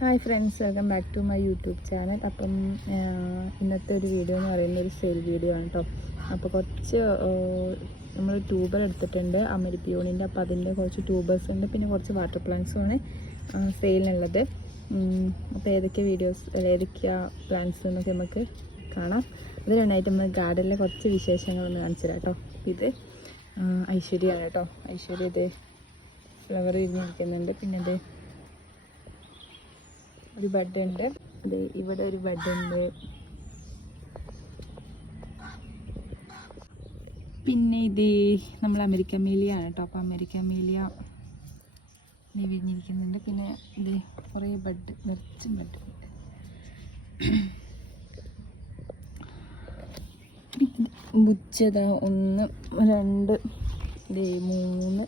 Hi friends welcome back to my YouTube channel അപ്പം ഇന്നത്തെ ഒരു വീഡിയോ എന്ന് പറയുന്ന ഒരു സെയിൽ വീഡിയോ ആണ് കേട്ടോ അപ്പോൾ കുറച്ച് നമ്മൾ ട്യൂബർ എടുത്തിട്ടുണ്ട്. അമരി പിയോണിന്റെ അപ്പോൾ അതിന്റെ കുറച്ച് ട്യൂബേഴ്സ് ഉണ്ട്. പിന്നെ കുറച്ച് വാട്ടർ പ്ലാന്റ്സും ആണ് സെയിലിനുള്ളത് അപ്പോൾ ഏതൊക്കെ വീഡിയോസ് അല്ല ഏതൊക്കെയാ പ്ലാന്റ്സ് എന്നൊക്കെ നമുക്ക് കാണാം. അത് രണ്ടായിട്ട് നമ്മൾ ഗാർഡനിലെ കുറച്ച് വിശേഷങ്ങളൊന്ന് കാണിച്ചു തരാം കേട്ടോ ഇത് ഐശ്വര്യമാണ് കേട്ടോ ഐശ്വര്യ ഇത് ഫ്ലവർ വിരിഞ്ഞിരിക്കുന്നുണ്ട്. പിന്നെ ഇത് ഒരു ബെഡ് ഉണ്ട് അത് ഇവിടെ ഒരു ബെഡ് ഉണ്ട് പിന്നെ ഇത് നമ്മൾ അമേരിക്ക മീലിയ ആണ് കേട്ടോ. അപ്പോൾ അമേരിക്ക മീലിയ വിരിഞ്ഞിരിക്കുന്നുണ്ട് പിന്നെ ഇത് കുറേ ബെഡ് നിറച്ചും ബെഡ്. ബുച്ചത ഒന്ന് രണ്ട് മൂന്ന്.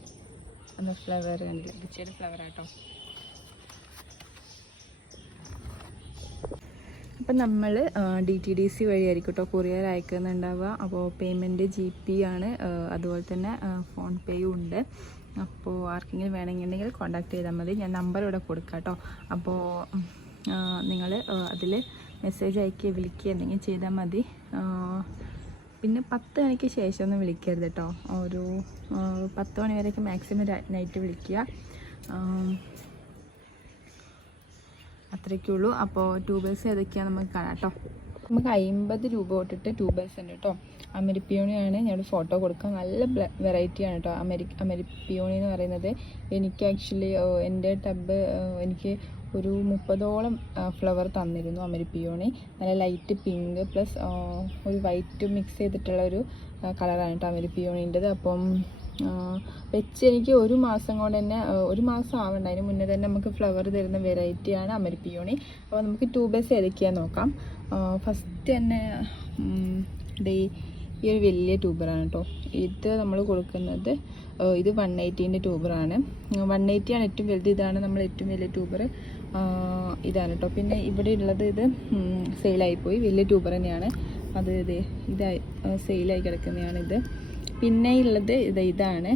ഫ്ലവർ ഉണ്ട് ബുച്ചയുടെ ഫ്ലവർ ആട്ടോ അപ്പം നമ്മൾ ഡി ടി ഡി സി വഴിയായിരിക്കും കേട്ടോ കൊറിയർ അയക്കുന്നുണ്ടാവുക. അപ്പോൾ പേയ്മെന്റ് ജി പി ആണ് അതുപോലെ തന്നെ ഫോൺ പേയും ഉണ്ട്. അപ്പോൾ ആർക്കെങ്കിലും വേണമെന്നുണ്ടെങ്കിൽ കോൺടാക്ട് ചെയ്താൽ മതി. ഞാൻ നമ്പർ ഇവിടെ കൊടുക്കാം കേട്ടോ അപ്പോൾ നിങ്ങൾ അതിൽ മെസ്സേജ് അയക്കുക വിളിക്കുക എന്തെങ്കിലും ചെയ്താൽ മതി. പിന്നെ പത്ത് മണിക്ക് ശേഷം ഒന്നും വിളിക്കരുത് കേട്ടോ ഒരു പത്ത് മണി വരെയൊക്കെ മാക്സിമം നൈറ്റ് വിളിക്കുക. അത്രയ്ക്കേ ഉള്ളൂ അപ്പോൾ ട്യൂബേഴ്സ് ഏതൊക്കെയാണ് നമുക്ക് കാണാം കേട്ടോ നമുക്ക് അമ്പത് രൂപ തൊട്ടിട്ട് ട്യൂബേഴ്സ് ഉണ്ട് കേട്ടോ അമരിപ്പിയോണിയാണ് ഞാൻ ഫോട്ടോ കൊടുക്കാം നല്ല വെറൈറ്റി ആണ് കേട്ടോ അമരി അമരിപ്പിയോണി എന്ന് പറയുന്നത് എനിക്ക് ആക്ച്വലി എന്റെ ടബ് എനിക്ക് ഒരു മുപ്പതോളം ഫ്ലവർ തന്നിരുന്നു അമരിപ്പിയോണി. നല്ല ലൈറ്റ് പിങ്ക് പ്ലസ് ഒരു വൈറ്റ് മിക്സ് ചെയ്തിട്ടുള്ള ഒരു കളറാണ് കേട്ടോ അമരിപ്പിയോണിന്റെത്. അപ്പം വെച്ച് എനിക്ക് ഒരു മാസം കൊണ്ട് തന്നെ ഒരു മാസം ആവണ്ട. അതിന് മുന്നേ തന്നെ നമുക്ക് ഫ്ലവർ തരുന്ന വെറൈറ്റിയാണ് അമരിപ്പിയോണി. അപ്പോൾ നമുക്ക് ട്യൂബേസ് ഏതൊക്കെയാ നോക്കാം. ഫസ്റ്റ് തന്നെ ഡേ ഈ ഒരു വലിയ ട്യൂബറാണ് കേട്ടോ ഇത് നമ്മൾ കൊടുക്കുന്നത് ഇത് വൺ എയ്റ്റീന്റെ ട്യൂബറാണ് വൺ എയ്റ്റിയാണ് ഏറ്റവും വലുത്. ഇതാണ് നമ്മൾ ഏറ്റവും വലിയ ട്യൂബർ ഇതാണ് കേട്ടോ പിന്നെ ഇവിടെ ഉള്ളത് ഇത് സെയിലായിപ്പോയി വലിയ ട്യൂബർ തന്നെയാണ്. അത് ഇതേ ഇതായി സെയിലായി കിടക്കുന്നതാണ് ഇത് പിന്നെ ഉള്ളത് ഇത് ഇതാണ്.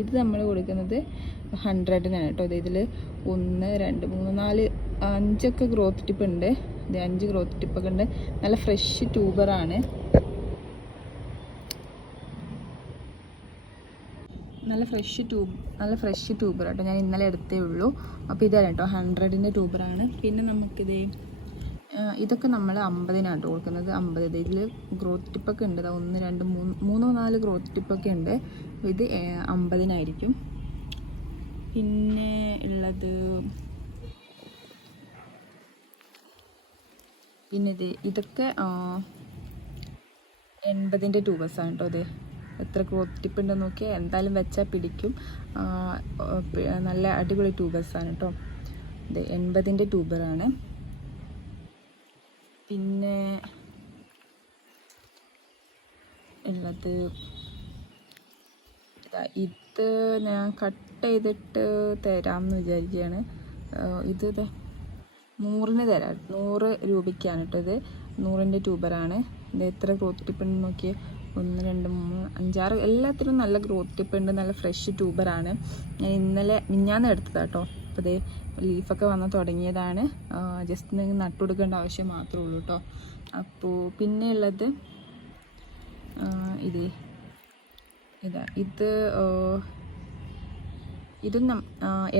ഇത് നമ്മൾ കൊടുക്കുന്നത് ഹൺഡ്രഡിനാണ് കേട്ടോ. ഇത് ഇതിൽ ഒന്ന് രണ്ട് മൂന്ന് നാല് അഞ്ചൊക്കെ ഗ്രോത്ത് ടിപ്പ് ഉണ്ട്. ഇത് അഞ്ച് ഗ്രോത്ത് ടിപ്പൊക്കെ ഉണ്ട്. നല്ല ഫ്രഷ് ട്യൂബറാണ് നല്ല ഫ്രഷ് ട്യൂബ് നല്ല ഫ്രഷ് ട്യൂബർ കേട്ടോ ഞാൻ ഇന്നലെ എടുത്തേ ഉള്ളൂ. അപ്പോൾ ഇതാണ് കേട്ടോ ഹൺഡ്രഡിന്റെ ട്യൂബറാണ് പിന്നെ നമുക്കിത് ഇതൊക്കെ നമ്മൾ അമ്പതിനാണ് കേട്ടോ കൊടുക്കുന്നത്. അമ്പത് ഇതിൽ ഗ്രോത്ത് ടിപ്പൊക്കെ ഉണ്ട്. ഒന്ന് രണ്ട് മൂന്ന് മൂന്നോ നാല് ഗ്രോത്ത് ടിപ്പൊക്കെ ഉണ്ട്. ഇത് അമ്പതിനായിരിക്കും. പിന്നെ ഉള്ളത് പിന്നെ ഇത് ഇതൊക്കെ എൺപതിന്റെ ട്യൂബേഴ്സാണ് കേട്ടോ ഇത്. എത്ര ഗ്രോത്ത് ടിപ്പ് ഉണ്ടെന്ന് നോക്കിയാൽ എന്തായാലും വെച്ചാൽ പിടിക്കും. നല്ല അടിപൊളി പി- നല്ല അടിപൊളി ട്യൂബേഴ്സാണ് കേട്ടോ ഇത് എൺപതിന്റെ ട്യൂബറാണ് പിന്നെ ഉള്ളത് ഇത് ഞാൻ കട്ട് ചെയ്തിട്ട് തരാമെന്ന് വിചാരിക്കുകയാണ് ഇത് നൂറിന് തരാം. നൂറ് രൂപയ്ക്കാണ് കേട്ടോ ഇത്. നൂറിന്റെ ട്യൂബറാണ് ഇത് എത്ര ഗ്രോത്ത് ടിപ്പ് ഉണ്ട് നോക്കിയേ. ഒന്ന് രണ്ട് മൂന്ന് അഞ്ചാറ്. എല്ലാത്തിനും നല്ല ഗ്രോത്ത് ടിപ്പ് ഉണ്ട്. നല്ല ഫ്രഷ് ട്യൂബറാണ് ഞാൻ ഇന്നലെ മിഞ്ഞാന്ന് എടുത്തതാണ് കേട്ടോ അപ്പോൾ ഇത് ലീഫൊക്കെ വന്ന് തുടങ്ങിയതാണ്. ജസ്റ്റ് നിങ്ങൾ നട്ടുകൊടുക്കേണ്ട ആവശ്യം മാത്രമേ ഉള്ളൂ കേട്ടോ അപ്പോൾ പിന്നെ ഉള്ളത് ആ, ഇത് ഇതാ ഇത് ഇതും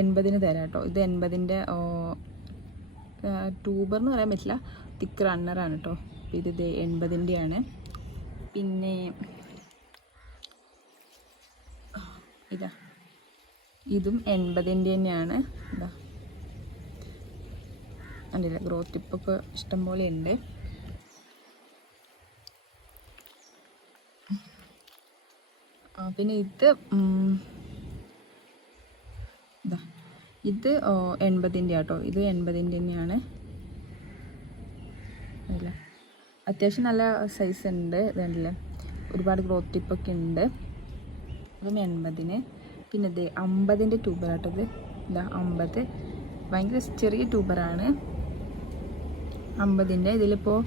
എൺപതിന് തരാം കേട്ടോ ഇത് എൺപതിന്റെ ട്യൂബർ എന്ന് പറയാൻ പറ്റില്ല. തിക്ക് റണ്ണറാണ് കേട്ടോ ഇത് ഇത് എൺപതിന്റെയാണ്. പിന്നെ ഇതാ. ഇതും എൺപതിന്റെ തന്നെയാണ്. എന്താ കണ്ടില്ല ഗ്രോത്ത് ടിപ്പൊക്കെ ഇഷ്ടംപോലെ ഉണ്ട്. പിന്നെ ഇതാ ഇത് എൺപതിന്റെ ആട്ടോ. ഇത് എൺപതിന്റെ തന്നെയാണ്. അല്ല അത്യാവശ്യം നല്ല സൈസ് ഉണ്ട്. ഇതുണ്ടല്ലേ ഒരുപാട് ഗ്രോത്ത് ടിപ്പൊക്കെ ഉണ്ട്. അതും എൺപതിന്. പിന്നെ ഇത് അമ്പതിന്റെ ട്യൂബറാട്ടത് ഇത്. അമ്പത്. ഭയങ്കര ചെറിയ ട്യൂബറാണ്. അമ്പതിന്റെ. ഇതിലിപ്പോൾ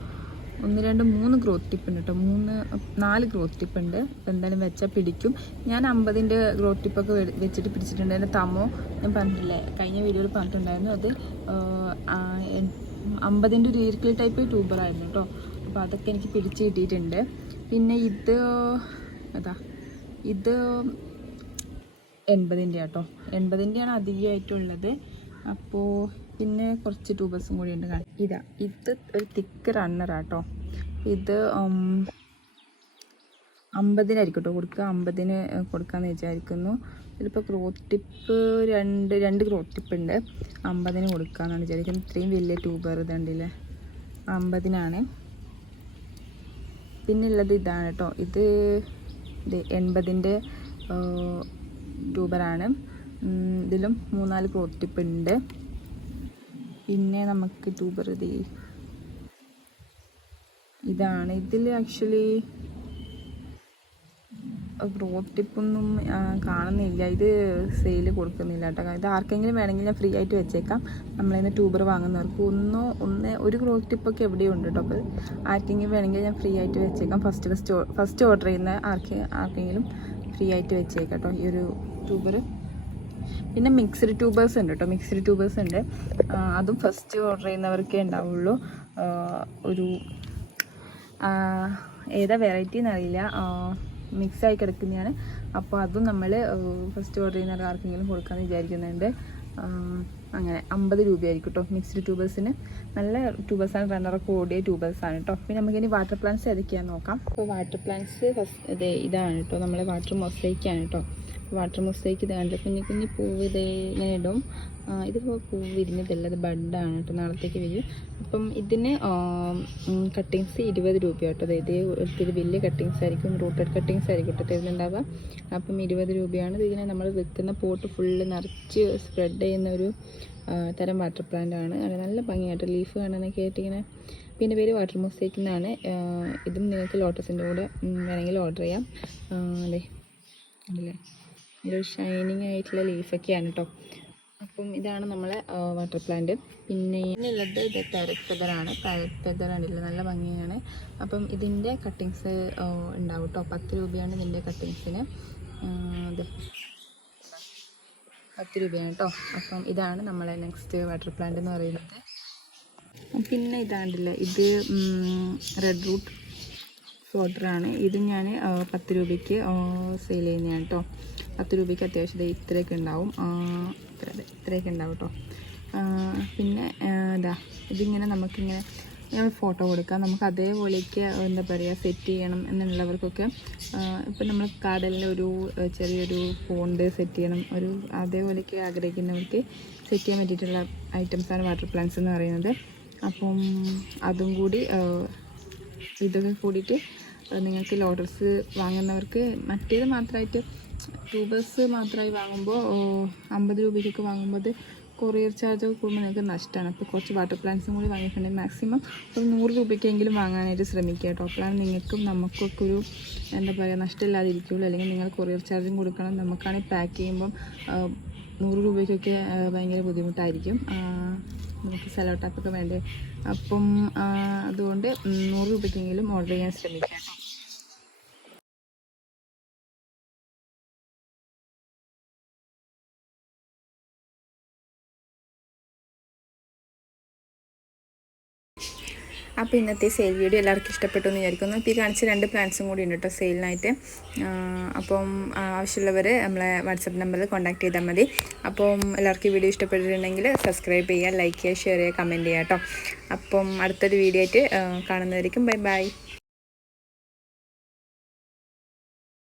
ഒന്ന് രണ്ട് മൂന്ന് ഗ്രോത്ത് ടിപ്പ് ഉണ്ട് കേട്ടോ. മൂന്ന് നാല് ഗ്രോത്ത് ടിപ്പ് ഉണ്ട്. അപ്പോൾ എന്തായാലും വെച്ചാൽ പിടിക്കും. ഞാൻ അമ്പതിന്റെ ഗ്രോത്ത് ടിപ്പൊക്കെ വെച്ചിട്ട് പിടിച്ചിട്ടുണ്ട് എന്റെ തമോ. ഞാൻ പറഞ്ഞിട്ടില്ലേ കഴിഞ്ഞ വീഡിയോയിൽ പറഞ്ഞിട്ടുണ്ടായിരുന്നു അത് അമ്പതിന്റെ ഒരു ഈർക്കിൾ ടൈപ്പ് ട്യൂബറായിരുന്നു കേട്ടോ. അപ്പോൾ അതൊക്കെ എനിക്ക് പിടിച്ച് കിട്ടിയിട്ടുണ്ട്. പിന്നെ ഇത് അതാ ഇത് എൺപതിന്റെ ആട്ടോ എൺപതിന്റെയാണ് അധികമായിട്ടുള്ളത് അപ്പോൾ പിന്നെ കുറച്ച് ട്യൂബേഴ്സും കൂടി ഉണ്ട് ഇതാ ഇത് ഒരു തിക്ക് റണ്ണറാട്ടോ ഇത് അമ്പതിനായിരിക്കും കേട്ടോ കൊടുക്കുക. അമ്പതിന് കൊടുക്കാമെന്ന് വിചാരിക്കുന്നു. ഇതിലിപ്പോൾ ക്രോത്ത് ടിപ്പ് രണ്ട് രണ്ട് ക്രോത്ത് ടിപ്പ് ഉണ്ട്. അമ്പതിന് കൊടുക്കാമെന്നാണ് വിചാരിക്കുന്നത്. ഇത്രയും വലിയ ട്യൂബർ ഇതുണ്ടല്ലേ അമ്പതിനാണ്. പിന്നെ ഉള്ളത് ഇതാണ് കേട്ടോ ഇത് എൺപതിന്റെ ട്യൂബറാണ്. ഇതിലും മൂന്നാൽ ക്ലോത്ത് ടിപ്പ് ഉണ്ട് പിന്നെ നമുക്ക് ട്യൂബർ ഇത്. ഇതാണ്. ഇതിൽ ആക്ച്വലി ഗ്രോത്ത് ടിപ്പൊന്നും കാണുന്നില്ല. ഇത് സെയിൽ കൊടുക്കുന്നില്ല കേട്ടോ. ഇത് ആർക്കെങ്കിലും വേണമെങ്കിൽ ഞാൻ ഫ്രീ ആയിട്ട് വെച്ചേക്കാം. നമ്മളിന്ന് ട്യൂബർ വാങ്ങുന്നവർക്ക് ഒന്നോ ഒന്ന് ഒരു ഗ്രോത്ത് ടിപ്പൊക്കെ എവിടെയും ഉണ്ട് കേട്ടോ. അപ്പോൾ ആർക്കെങ്കിലും വേണമെങ്കിൽ ഞാൻ ഫ്രീ ആയിട്ട് വെച്ചേക്കാം. ഫസ്റ്റ് ഫസ്റ്റ് ഫസ്റ്റ് ഓർഡർ ചെയ്യുന്ന ആർക്ക് ആർക്കെങ്കിലും ഫ്രീ ആയിട്ട് വെച്ചേക്കാം കേട്ടോ. ഈ ഒരു ട്യൂബർ പിന്നെ മിക്സ്ഡ് ട്യൂബേഴ്സ് ഉണ്ട് കേട്ടോ മിക്സ്ഡ് ട്യൂബേഴ്സ് ഉണ്ട്. അതും ഫസ്റ്റ് ഓർഡർ ചെയ്യുന്നവർക്കേ ഉണ്ടാവുള്ളൂ. ഒരു ഏതാ വെറൈറ്റി എന്നറിയില്ല. മിക്സായി കിടക്കുന്നതാണ്. അപ്പോൾ അതും നമ്മൾ ഫസ്റ്റ് ഓർഡർ ചെയ്യുന്ന ആർക്കെങ്കിലും കൊടുക്കാൻ വിചാരിക്കുന്നുണ്ട്. അങ്ങനെ അമ്പത് രൂപയായിരിക്കും കേട്ടോ മിക്സ്ഡ് ട്യൂബേഴ്സിന് നല്ല ട്യൂബേഴ്സാണ് റണ്ണറൊക്കെ ഓടിയ ട്യൂബേഴ്സാണ് കേട്ടോ പിന്നെ നമുക്കിനി വാട്ടർ പ്ലാന്റ്സ് ഏതൊക്കെയാണെന്ന് നോക്കാം. അപ്പോൾ വാട്ടർ പ്ലാന്റ്സ് ഫസ്റ്റ് ഇതാണ് കേട്ടോ നമ്മളെ വാട്ടർ മൊസൈക്കാണ് കേട്ടോ വാട്ടർ മൊസൈക്ക് ഇതാണ്ട് കുഞ്ഞു കുഞ്ഞു പൂവ് ഇത് ഇങ്ങനെ ഇടും. ഇതിപ്പോൾ പൂവ് വിരിഞ്ഞതല്ല ഇത് ബഡാണ് കേട്ടോ നാളത്തേക്ക് വരും. അപ്പം ഇതിന് കട്ടിങ്സ് ഇരുപത് രൂപ കേട്ടോ. അതായത് ഒത്തിരി വലിയ കട്ടിങ്സ് ആയിരിക്കും റൂട്ടഡ് കട്ടിങ്സ് ആയിരിക്കും കേട്ടോ തരുന്നുണ്ടാവുക അപ്പം ഇരുപത് രൂപയാണ്. ഇതിങ്ങനെ നമ്മൾ വെക്കുന്ന പോട്ട് ഫുള്ള് നിറച്ച് സ്പ്രെഡ് ചെയ്യുന്ന ഒരു തരം വാട്ടർ പ്ലാന്റ് ആണ്. അത് നല്ല ഭംഗിയായിട്ട് ലീഫ് കാണാനൊക്കെ ആയിട്ട് ഇങ്ങനെ. പിന്നെ പേര് വാട്ടർ മൊസൈക്ക് എന്നാണ്. ഇതും നിങ്ങൾക്ക് ലോട്ടസിന്റെ കൂടെ വേണമെങ്കിൽ ഓർഡർ ചെയ്യാം. അതെ. അല്ലേ? ഒരു ഷൈനിങ് ആയിട്ടുള്ള ലീഫൊക്കെയാണ് കേട്ടോ അപ്പം ഇതാണ് നമ്മളെ വാട്ടർ പ്ലാന്റ് പിന്നെ ഉള്ളത് ഇത് തരക്ക് പെതറാണ് തരക്ക് പെതറാണ് ഇല്ല നല്ല ഭംഗിയാണ്. അപ്പം ഇതിന്റെ കട്ടിങ്സ് ഉണ്ടാവും കേട്ടോ പത്ത് രൂപയാണ് ഇതിന്റെ കട്ടിങ്സിന് ഇത് പത്ത് രൂപയാണ് കേട്ടോ അപ്പം ഇതാണ് നമ്മളെ നെക്സ്റ്റ് വാട്ടർ പ്ലാന്റ് എന്ന് പറയുന്നത്. പിന്നെ ഇതാണ്ടില്ല ഇത് റെഡ് റൂട്ട് ഫ്ലോട്ടറാണ് ഇത് ഞാൻ പത്ത് രൂപയ്ക്ക് സെയിൽ ചെയ്യുന്നതാണ് കേട്ടോ പത്ത് രൂപയ്ക്ക് അത്യാവശ്യം ഇത്രയൊക്കെ ഉണ്ടാവും. ഇത്രയൊക്കെ ഉണ്ടാവും കേട്ടോ പിന്നെ ഇതാ ഇതിങ്ങനെ നമുക്കിങ്ങനെ ഞാൻ ഫോട്ടോ കൊടുക്കാം. നമുക്ക് അതേപോലെയൊക്കെ എന്താ പറയുക സെറ്റ് ചെയ്യണം എന്നുള്ളവർക്കൊക്കെ ഇപ്പം നമ്മൾ കടലിന്റെ ഒരു ചെറിയൊരു ഫോണ്ട് സെറ്റ് ചെയ്യണം. ഒരു അതേപോലെയൊക്കെ ആഗ്രഹിക്കുന്നവർക്ക് സെറ്റ് ചെയ്യാൻ പറ്റിയിട്ടുള്ള ഐറ്റംസാണ് വാട്ടർ പ്ലാന്റ്സ് എന്ന് പറയുന്നത്. അപ്പം അതും കൂടി ഇതൊക്കെ കൂടിയിട്ട് നിങ്ങൾക്ക് ലോട്ടസ് വാങ്ങുന്നവർക്ക് മറ്റേത് മാത്രമായിട്ട് ട്യൂബേഴ്സ് മാത്രമായി വാങ്ങുമ്പോൾ അമ്പത് രൂപയ്ക്കൊക്കെ വാങ്ങുമ്പോൾ അത് കൊറിയർ ചാർജ് കൂടുമ്പോൾ നിങ്ങൾക്ക് നഷ്ടമാണ് അപ്പോൾ കുറച്ച് വാട്ടർ പ്ലാന്റ്സും കൂടി വാങ്ങിയിട്ടുണ്ടെങ്കിൽ മാക്സിമം ഒരു നൂറ് രൂപയ്ക്കെങ്കിലും വാങ്ങാനായിട്ട് ശ്രമിക്കുക കേട്ടോ. അപ്പോഴാണ് നിങ്ങൾക്കും നമുക്കൊക്കെ ഒരു എന്താ പറയുക നഷ്ടമില്ലാതിരിക്കുള്ളൂ അല്ലെങ്കിൽ നിങ്ങൾ കൊറിയർ ചാർജും കൊടുക്കണം. നമുക്കാണെങ്കിൽ പാക്ക് ചെയ്യുമ്പം നൂറ് രൂപയ്ക്കൊക്കെ ഭയങ്കര ബുദ്ധിമുട്ടായിരിക്കും. നമുക്ക് സെലോ ടാപ്പൊക്കെ വേണ്ടേ? അപ്പം അതുകൊണ്ട് നൂറ് രൂപയ്ക്കെങ്കിലും ഓർഡർ ചെയ്യാൻ ശ്രമിക്കാം. അപ്പോൾ ഇന്നത്തെ സെയിൽ വീഡിയോ എല്ലാവർക്കും ഇഷ്ടപ്പെട്ടു എന്ന് വിചാരിക്കുന്നു. ഇപ്പോൾ ഈ കാണിച്ച രണ്ട് പ്ലാൻസും കൂടി ഉണ്ട് കേട്ടോ സെയിലിനായിട്ട് അപ്പം ആവശ്യമുള്ളവർ നമ്മളെ വാട്സപ്പ് നമ്പറിൽ കോൺടാക്ട് ചെയ്താൽ മതി. അപ്പം എല്ലാവർക്കും ഈ വീഡിയോ ഇഷ്ടപ്പെട്ടിട്ടുണ്ടെങ്കിൽ സബ്സ്ക്രൈബ് ചെയ്യുക ലൈക്ക് ചെയ്യുക ഷെയർ ചെയ്യുക കമന്റ് ചെയ്യുക കേട്ടോ. അപ്പം അടുത്തൊരു വീഡിയോ ആയിട്ട് കാണുന്നതായിരിക്കും ബൈ ബൈ